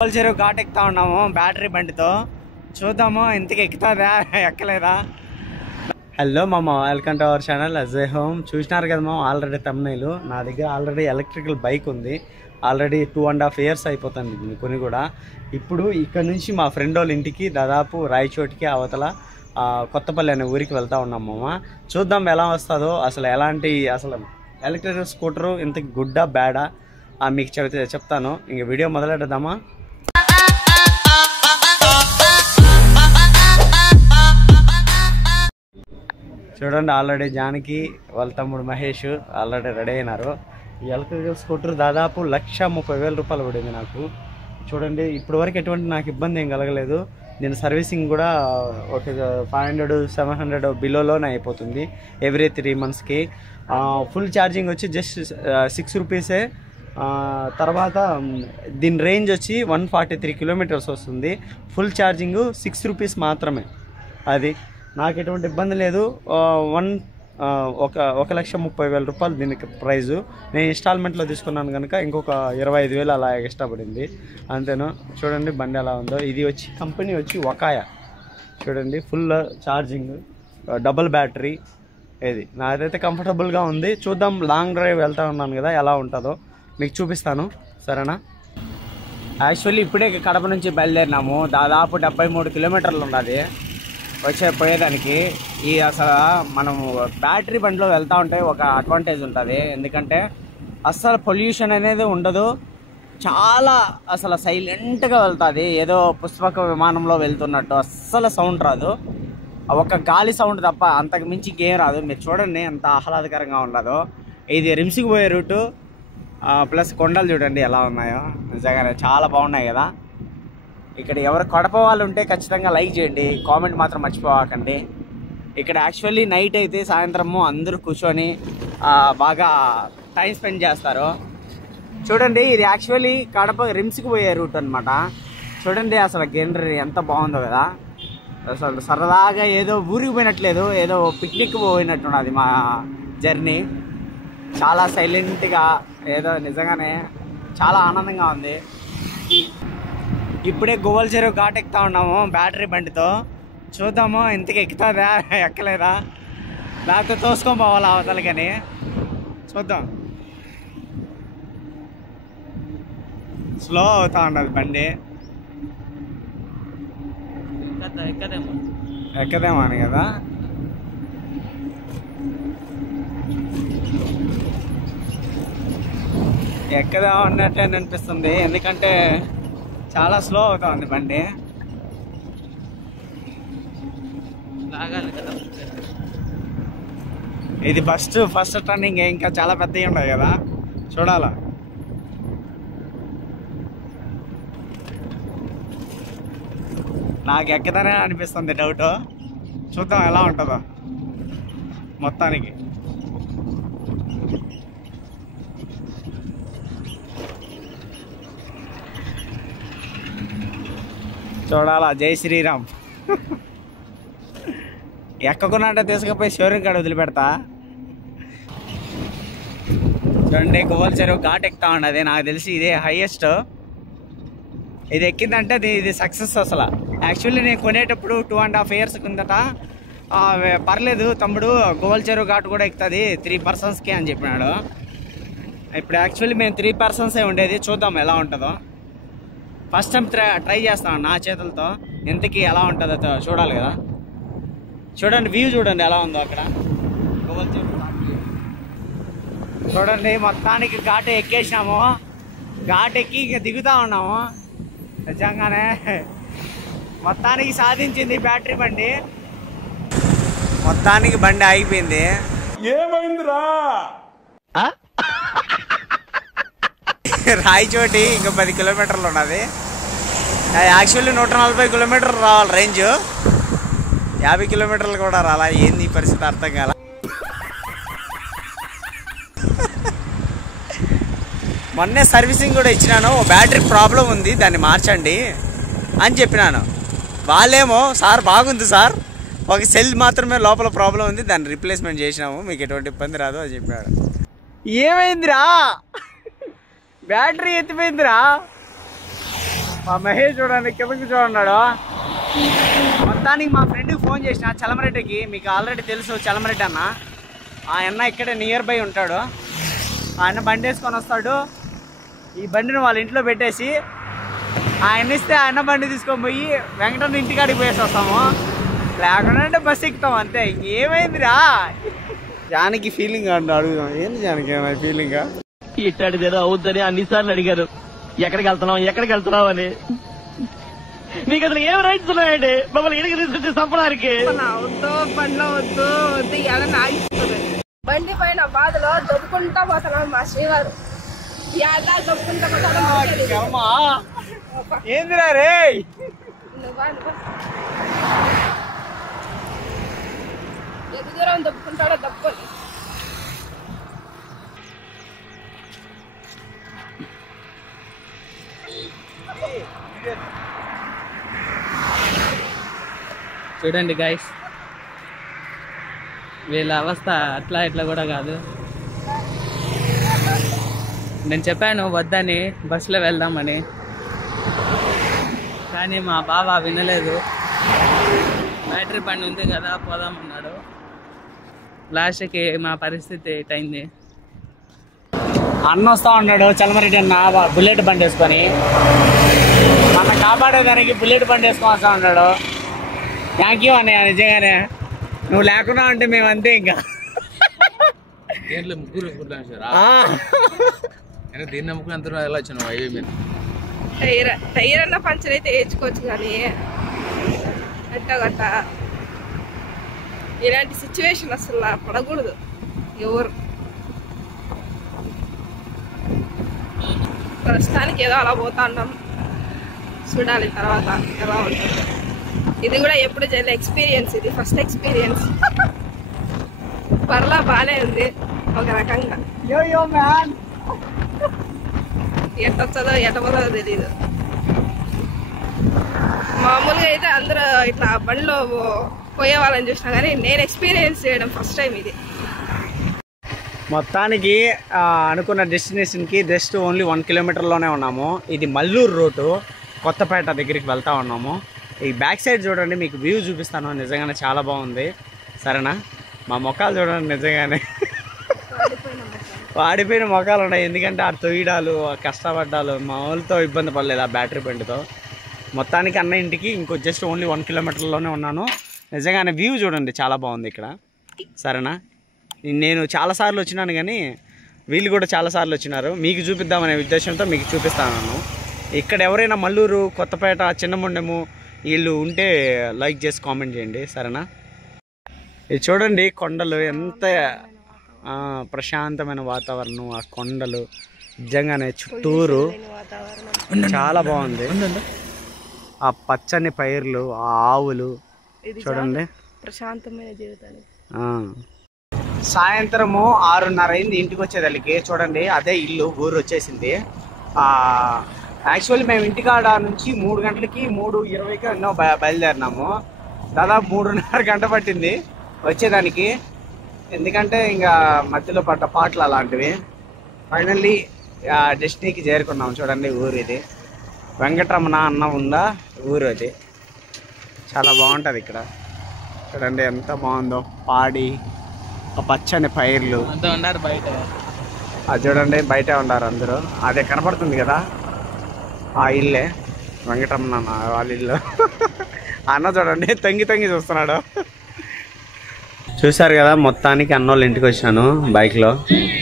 చెరువు ఘాట్ ఎక్కుతా ఉన్నాము బ్యాటరీ బండితో. చూద్దాము ఇంతకు ఎక్కుతుందా ఎక్కలేదా. హలో మామ, welcome to our channel Ajay home. చూసినారు కదా మామ ఆల్రెడీ తమ్నైలు. నా దగ్గర ఆల్రెడీ ఎలక్ట్రికల్ బైక్ ఉంది. ఆల్రెడీ 2.5 years అయిపోతుంది కొని కూడా. ఇప్పుడు ఇక్కడ నుంచి మా ఫ్రెండ్ వాళ్ళ ఇంటికి దాదాపు రాయచోటికి అవతల కొత్తపల్లి అనే ఊరికి వెళ్తా ఉన్నాం మామ. చూద్దాం ఎలా వస్తుందో. అసలు ఎలాంటి ఎలక్ట్రికల్ స్కూటరు ఇంతకు గుడ్డా బ్యాడా మీకు చెప్తాను. ఇంక వీడియో మొదలెడదామా. చూడండి, ఆల్రెడీ జానకి వాళ్ళ తమ్ముడు మహేష్ ఆల్రెడీ రెడీ అయినారు. ఈ ఎలక్ట్రికల్ స్కూటర్ దాదాపు 1,30,000 రూపాయలు పడింది నాకు. చూడండి, ఇప్పటి వరకు ఎటువంటి నాకు ఇబ్బంది ఏం కలగలేదు. నేను సర్వీసింగ్ కూడా ఒక 500-700 బిలోలోనే అయిపోతుంది ఎవ్రీ 3 monthsకి. ఫుల్ ఛార్జింగ్ వచ్చి జస్ట్ 6 రూపీసే. తర్వాత దీని రేంజ్ వచ్చి 143 kilometers వస్తుంది. ఫుల్ ఛార్జింగ్ 6 రూపీస్ మాత్రమే. అది నాకు ఎటువంటి ఇబ్బంది లేదు. 1,30,000 రూపాయలు దీనికి ప్రైజు. నేను ఇన్స్టాల్మెంట్లో తీసుకున్నాను కనుక ఇంకొక 25,000 అలా ఎక్స్ట్రా పడింది అంతేను. చూడండి బండి ఎలా ఉందో. ఇది వచ్చి కంపెనీ వచ్చి వకాయా. చూడండి, ఫుల్ ఛార్జింగ్, డబుల్ బ్యాటరీ. ఇది నాదైతే కంఫర్టబుల్గా ఉంది. చూద్దాం, లాంగ్ డ్రైవ్ వెళ్తా ఉన్నాను కదా ఎలా ఉంటుందో మీకు చూపిస్తాను, సరేనా. యాక్చువల్లీ ఇప్పుడే కడప నుంచి బయలుదేరినాము. దాదాపు 73 kilometers ఉన్నది పోయేదానికి. ఈ అసలు మనము బ్యాటరీ బండిలో వెళ్తూ ఉంటే ఒక అడ్వాంటేజ్ ఉంటుంది. ఎందుకంటే అస్సలు పొల్యూషన్ అనేది ఉండదు. చాలా అసలు సైలెంట్గా వెళ్తుంది. ఏదో పుష్పక విమానంలో వెళ్తున్నట్టు అస్సలు సౌండ్ రాదు. ఒక గాలి సౌండ్ తప్ప అంతకు మించి ఇంకేం రాదు. మీరు చూడండి ఎంత ఆహ్లాదకరంగా ఉండదో. ఇది రిమ్స్కి పోయే రూటు ప్లస్ కొండలు చూడండి ఎలా ఉన్నాయో. నిజంగానే చాలా బాగున్నాయి కదా. ఇక్కడ ఎవరు కడప వాళ్ళు ఉంటే ఖచ్చితంగా లైక్ చేయండి, కామెంట్ మాత్రం మర్చిపోకండి. ఇక్కడ యాక్చువల్లీ నైట్ అయితే సాయంత్రము అందరూ కూర్చొని బాగా టైం స్పెండ్ చేస్తారు. చూడండి, ఇది యాక్చువల్లీ కడప రిమ్స్కి పోయే రూట్ అనమాట. చూడండి అసలు గ్రీనరీ ఎంత బాగుందో కదా. అసలు సరదాగా ఏదో ఊరికి పోయినట్లేదు, ఏదో పిక్నిక్ పోయినట్టున్నది మా జర్నీ. చాలా సైలెంట్గా ఏదో నిజంగానే చాలా ఆనందంగా ఉంది. ఇప్పుడే గోవల్ చెరువు ఘాట్ ఎక్కుతా ఉన్నాము బ్యాటరీ బండితో. చూద్దాము ఇంతకు ఎక్కుతుందా ఎక్కలేదా, లేకపోతే తోసుకొని పోవాలి అవతలకని. చూద్దాం. స్లో అవుతా ఉన్నది బండి. ఎక్కదేమో అని కదా. ఎక్కదేమో అన్నట్టే అనిపిస్తుంది. ఎందుకంటే చాలా స్లో అవుతా ఉంది బండి. ఇది ఫస్ట్ టర్నింగ్ ఇంకా చాలా పెద్దవి ఉన్నాయి కదా, చూడాలా. నాకు ఎక్కదనే అనిపిస్తుంది డౌట్. చూద్దాం ఎలా ఉంటుందో మొత్తానికి. చూడాలా. జై శ్రీరామ్. ఎక్కకున్నట్టే తీసుకుపోయి షోరూమ్ కాడ వదిలిపెడతా. చూడండి, గోవల్ చెరువు ఘాట్ ఎక్కుతా ఉన్నది. నాకు తెలిసి ఇదే హైయెస్ట్. ఇది ఎక్కిందంటే ఇది సక్సెస్ అసలు. యాక్చువల్లీ నేను కొనేటప్పుడు 2.5 years కిందట పర్లేదు తమ్ముడు గోవల్ చెరువు ఘాట్ కూడా ఎక్కుతుంది 3 personsకి అని చెప్పినాడు. ఇప్పుడు యాక్చువల్లీ మేము 3 persons ఉండేది. చూద్దాం ఎలా ఉంటుందో. ఫస్ట్ టైం ట్రై చేస్తాను నా చేతులతో. ఎంతకి ఎలా ఉంటుందో చూడాలి కదా. చూడండి వ్యూ చూడండి ఎలా ఉందో అక్కడ. చూడండి మొత్తానికి ఘాట్ ఎక్కేసినాము. ఘాట్ ఎక్కి ఇక దిగుతా ఉన్నాము. నిజంగానే మొత్తానికి సాధించింది బ్యాటరీ బండి. మొత్తానికి బండి ఆగిపోయింది. ఏమైందిరా? రాయచోటి ఇంకా 10 kilometers ఉన్నది. యాక్చువల్లీ 140 kilometers రావాలి రేంజ్. 50 kilometers కూడా రాలా. ఏంది ఈ పరిస్థితి అర్థం కాల. మొన్నే సర్వీసింగ్ కూడా ఇచ్చినాను. బ్యాటరీ ప్రాబ్లం ఉంది, దాన్ని మార్చండి అని చెప్పినాను. వాళ్ళేమో సార్ బాగుంది సార్, ఒక సెల్ మాత్రమే లోపల ప్రాబ్లం ఉంది, దాన్ని రిప్లేస్మెంట్ చేసినాము, మీకు ఎటువంటి ఇబ్బంది రాదు అని చెప్పాడు. ఏమైందిరా? బ్యాటరీ ఎత్తిపోయిందిరా. మా మహేష్ చూడండి కిందకి చూడన్నాడు. మొత్తానికి మా ఫ్రెండ్కి ఫోన్ చేసిన చలమరెడ్డికి, మీకు ఆల్రెడీ తెలుసు చలమరెడ్డి అన్న. ఆ అన్న ఇక్కడే నియర్ బై ఉంటాడు. ఆయన బండి వేసుకొని వస్తాడు. ఈ బండిని వాళ్ళ ఇంట్లో పెట్టేసి ఆయన ఇస్తే ఆయన బండి తీసుకొని పోయి వెంకటన్న ఇంటికాడికి పోయేసి వస్తాము. లేకుండా అంటే బస్సు ఎక్కుతాం అంతే. ఇంకేమైందిరా జానకి ఫీలింగ్ అంటూ అడుగుదాం. ఏంది జానకి ఏమైనా ఫీలింగ్? ఇట్టాడిదేదో అవుద్దని అన్నిసార్లు అడిగారు, ఎక్కడికి వెళ్తున్నావు అని. మీకు అసలు ఏం రైట్స్ ఉన్నాయండి మమ్మల్ని ఇడికి తీసుకొచ్చి చంపడానికి? బండి పైన బాధలో దొబ్బుకుంటా పోతున్నాం మా శ్రీవారు. దొబ్బుకుంటా ఏందిరా రే ఎంత దూరం దొబ్బుకుంటాడో దప్పుకొని. చూడండి గైస్, వీళ్ళ అవస్థ అట్లా ఇట్లా కూడా కాదు. నేను చెప్పాను వద్దని, బస్సులో వెళ్దామని, కానీ మా బావ వినలేదు. బ్యాటరీ బండి ఉంది కదా పోదామన్నాడు. లాస్ట్కి మా పరిస్థితి ఇటైంది. అన్న వస్తా ఉన్నాడు చలమరెడ్డి అన్న బుల్లెట్ బండి వేసుకొని. మన కాపాడేదానికి బుల్లెట్ బండి వేసుకొని వస్తా ఉన్నాడు. థ్యాంక్ యూ అన్నయ్య, నిజంగానే నువ్వు లేకున్నా అంటే మేము అంతే. ఇంకా దీన్ని నమ్ముకుని అంత ఎలా వచ్చాను హైవే మీద? టైర్ అన్న పంచర్ అయితే వేయించుకోవచ్చు, కానీ గట్ట ఇలాంటి సిచ్యువేషన్ అసలు పడకూడదు ఎవరు. ప్రస్తుతానికి ఏదో అలా పోతా ఉన్నాం, చూడాలి తర్వాత ఎలా ఉంటుంది. ఇది కూడా ఎప్పుడు చేయలే ఎక్స్పీరియన్స్, ఇది ఫస్ట్ ఎక్స్పీరియన్స్. పర్లా బాగానే ఉంది ఒక రకంగా. ఎట్టొచ్చదో ఎట్టపోతుందో తెలీదు. మామూలుగా అయితే అందరూ ఇట్లా బండిలో పోయే వాళ్ళని చూసినా కానీ నేను ఎక్స్పీరియన్స్ చేయడం ఫస్ట్ టైం ఇది. మొత్తానికి అనుకున్న డెస్టినేషన్కి జస్ట్ ఓన్లీ 1 కిలోమీటర్లోనే ఉన్నాము. ఇది మల్లూరు రూటు, కొత్తపేట దగ్గరికి వెళ్తా ఉన్నాము. ఈ బ్యాక్ సైడ్ చూడండి, మీకు వ్యూ చూపిస్తాను. నిజంగానే చాలా బాగుంది. సరేనా? మా మొక్కలు చూడండి, నిజంగానే వాడిపోయిన మొక్కలు ఉన్నాయి. ఎందుకంటే ఆ తొయ్యడాలు, కష్టపడ్డాలు, మా వాళ్ళతో ఇబ్బంది పడలేదు ఆ బ్యాటరీ బండితో. మొత్తానికి అన్న ఇంటికి ఇంకో జస్ట్ ఓన్లీ 1 కిలోమీటర్లోనే ఉన్నాను. నిజంగానే వ్యూ చూడండి, చాలా బాగుంది ఇక్కడ. సరేనా? నేను చాలాసార్లు వచ్చినాను, కానీ వీళ్ళు కూడా చాలాసార్లు వచ్చినారు. మీకు చూపిద్దామనే ఉద్దేశంతో మీకు చూపిస్తాను. ఇక్కడ ఎవరైనా మల్లూరు, కొత్తపేట, చిన్నముండెము వీళ్ళు ఉంటే లైక్ చేసి కామెంట్ చేయండి. సరేనా? ఇది చూడండి, కొండలు ఎంత ప్రశాంతమైన వాతావరణం. ఆ కొండలు నిజంగానే చుట్టూరు చాలా బాగుంది. ఆ పచ్చని పైర్లు, ఆ ఆవులు చూడండి, ప్రశాంతమైన జీవితాన్ని. సాయంత్రము 6:30 అయింది ఇంటికి వచ్చేదానికి. చూడండి, అదే ఇల్లు, ఊరు వచ్చేసింది. యాక్చువల్లీ మేము ఇంటికాడ నుంచి 3 గంటలకి 3:20కి ఎన్నో బయలుదేరినాము. దాదాపు 3:30 గంట పట్టింది వచ్చేదానికి. ఎందుకంటే ఇంకా మధ్యలో పడ్డ పాటలు అలాంటివి. ఫైనల్లీ డెస్టినీకి చేరుకున్నాము. చూడండి, ఊరు ఇది వెంకటరమణ అన్న ఉందా ఊరు. అది చాలా బాగుంటుంది ఇక్కడ. చూడండి ఎంత బాగుందో, పాడి, ఆ పచ్చని పైర్లు. ఉన్నారు బయట. అది చూడండి, బయటే ఉన్నారు అందరూ. అదే కనపడుతుంది కదా, ఆ ఇల్లే వెంకటరమణ వాళ్ళ ఇల్లు. అన్న చూడండి తొంగి చూస్తున్నాడు. చూసారు కదా, మొత్తానికి అన్నోళ్ళ ఇంటికి వచ్చాను బైక్లో.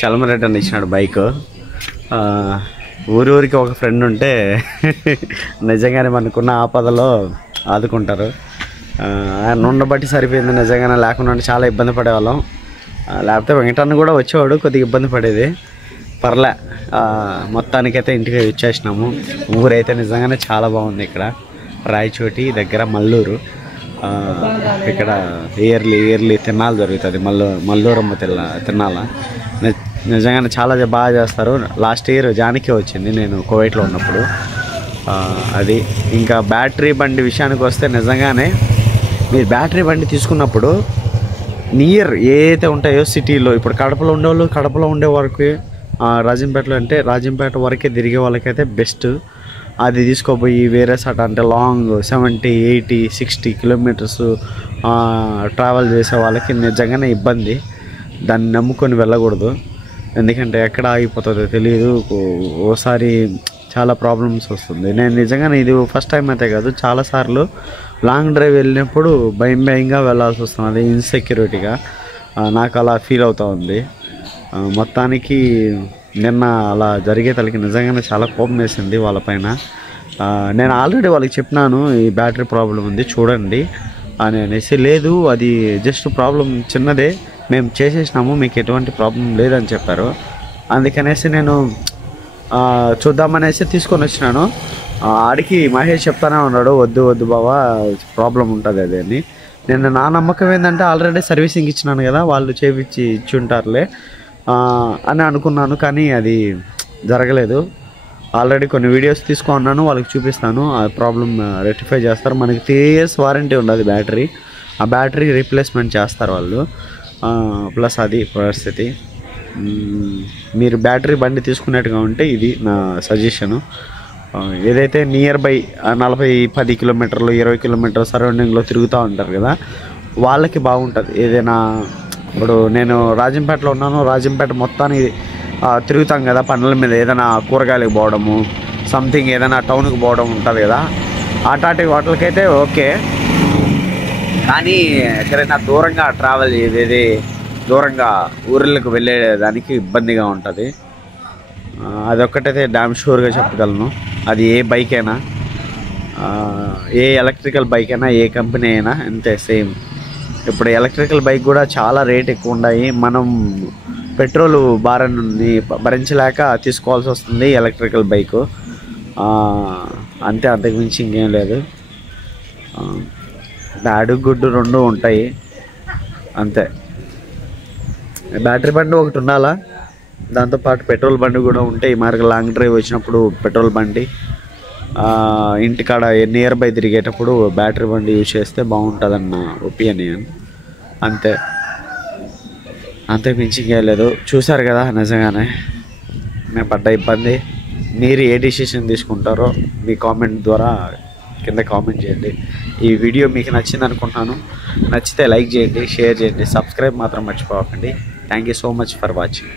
చలమరెడ్డి అని ఇచ్చినాడు బైక్. ఊరికి ఒక ఫ్రెండ్ ఉంటే నిజంగానే మనకున్న ఆపదలో ఆదుకుంటారు. ఆయన ఉండబట్టి సరిపోయింది. నిజంగానే లేకుండా చాలా ఇబ్బంది పడేవాళ్ళం. లేకపోతే వెంకటన్న కూడా వచ్చేవాడు, కొద్దిగా ఇబ్బంది పడేది. పర్లే, మొత్తానికైతే ఇంటికి వచ్చేసినాము. ఊరైతే నిజంగానే చాలా బాగుంది. ఇక్కడ రాయచోటి దగ్గర మల్లూరు. ఇక్కడ ఇయర్లీ తిరణాలు జరుగుతుంది. మల్లూరమ్మ తిరణాల నిజంగానే చాలా బాగా చేస్తారు. లాస్ట్ ఇయర్ జానకి వచ్చింది నేను కువైట్లో ఉన్నప్పుడు. అది ఇంకా బ్యాటరీ బండి విషయానికి వస్తే, నిజంగానే మీరు బ్యాటరీ బండి తీసుకున్నప్పుడు నియర్ ఏదైతే ఉంటాయో సిటీలో, ఇప్పుడు కడపలో ఉండేవాళ్ళు కడపలో ఉండే వరకు, రాజంపేటలో అంటే రాజంపేట వరకే తిరిగే వాళ్ళకైతే బెస్ట్. అది తీసుకోపోయి వేరే సాట అంటే లాంగ్ 70, 80, 60 కిలోమీటర్స్ ట్రావెల్ చేసే వాళ్ళకి నిజంగానే ఇబ్బంది. దాన్ని నమ్ముకొని వెళ్ళకూడదు, ఎందుకంటే ఎక్కడ ఆగిపోతుందో తెలియదు. ఓసారి చాలా ప్రాబ్లమ్స్ వస్తుంది. నేను నిజంగానే ఇది ఫస్ట్ టైం అయితే కాదు, చాలాసార్లు లాంగ్ డ్రైవ్ వెళ్ళినప్పుడు భయంగా వెళ్ళాల్సి వస్తుంది, ఇన్సెక్యూరిటీగా. నాకు అలా ఫీల్ అవుతూ ఉంది. మొత్తానికి నిన్న అలా జరిగే తలకి నిజంగానే చాలా కోపం వేసింది వాళ్ళపైన. నేను ఆల్రెడీ వాళ్ళకి చెప్పినాను ఈ బ్యాటరీ ప్రాబ్లం ఉంది చూడండి అని అనేసి. లేదు అది జస్ట్ ప్రాబ్లం చిన్నదే, మేము చేసేసినాము, మీకు ఎటువంటి ప్రాబ్లం లేదని చెప్పారు. అందుకనేసి నేను చూద్దామనేసి తీసుకొని వచ్చినాను. ఆడికి మహేష్ చెప్తానే ఉన్నాడు, వద్దు వద్దు బావా ప్రాబ్లం ఉంటుంది అది అని. నేను నా నమ్మకం ఏంటంటే ఆల్రెడీ సర్వీసింగ్ ఇచ్చినాను కదా, వాళ్ళు చేపించి ఇచ్చి ఉంటారులే అని అనుకున్నాను. కానీ అది జరగలేదు. ఆల్రెడీ కొన్ని వీడియోస్ తీసుకున్నాను, వాళ్ళకి చూపిస్తాను, ఆ ప్రాబ్లం రెక్టిఫై చేస్తారు. మనకి 3 years వారంటీ ఉండదు బ్యాటరీ, ఆ బ్యాటరీ రీప్లేస్మెంట్ చేస్తారు వాళ్ళు. ప్లస్ అది పరిస్థితి. మీరు బ్యాటరీ బండి తీసుకున్నట్టుగా ఉంటే ఇది నా సజెషను. ఏదైతే నియర్ బై 40-10 కిలోమీటర్లు 20 కిలోమీటర్లు సరౌండింగ్లో తిరుగుతూ ఉంటారు కదా, వాళ్ళకి బాగుంటుంది. ఏదైనా ఇప్పుడు నేను రాజంపేటలో ఉన్నాను, రాజంపేట మొత్తానికి తిరుగుతాం కదా పనుల మీద, ఏదైనా కూరగాయలకు పోవడము, సంథింగ్ ఏదైనా టౌన్కి పోవడం ఉంటుంది కదా, ఆటాటి వాటికైతే ఓకే. కానీ ఎక్కడైనా దూరంగా ట్రావెల్ చేసేది, దూరంగా ఊర్లకు వెళ్ళేదానికి ఇబ్బందిగా ఉంటుంది. అదొక్కటైతే డ్యామ్ షూర్గా చెప్పగలను. అది ఏ బైక్ అయినా, ఏ ఎలక్ట్రికల్ బైక్ అయినా, ఏ కంపెనీ అయినా అంతే సేమ్. ఇప్పుడు ఎలక్ట్రికల్ బైక్ కూడా చాలా రేట్ ఎక్కువ ఉన్నాయి. మనం పెట్రోల్ భారాన్ని భరించలేక తీసుకోవాల్సి వస్తుంది ఎలక్ట్రికల్ బైకు. అంతే, అంతకుమించి ఇంకేం లేదు. బ్యాడ్ గుడ్ 2 ఉంటాయి అంతే. బ్యాటరీ బండి ఒకటి ఉండాలా, దాంతోపాటు పెట్రోల్ బండి కూడా ఉంటే ఈ మార్గం లాంగ్ డ్రైవ్ వచ్చినప్పుడు పెట్రోల్ బండి, ఇంటికాడ నియర్ బై తిరిగేటప్పుడు బ్యాటరీ బండి యూజ్ చేస్తే బాగుంటుందన్న ఒపీనియన్. అంతే, అంతే మించి ఇంకేం లేదు. చూసారు కదా నిజంగానే మేము పడ్డ ఇబ్బంది. మీరు ఏ డిసిషన్ తీసుకుంటారో మీ కామెంట్ ద్వారా కింద కామెంట్ చేయండి. ఈ వీడియో మీకు నచ్చింది అనుకుంటున్నాను. నచ్చితే లైక్ చేయండి, షేర్ చేయండి, సబ్స్క్రైబ్ మాత్రం మర్చిపోకండి. Thank you so much for watching.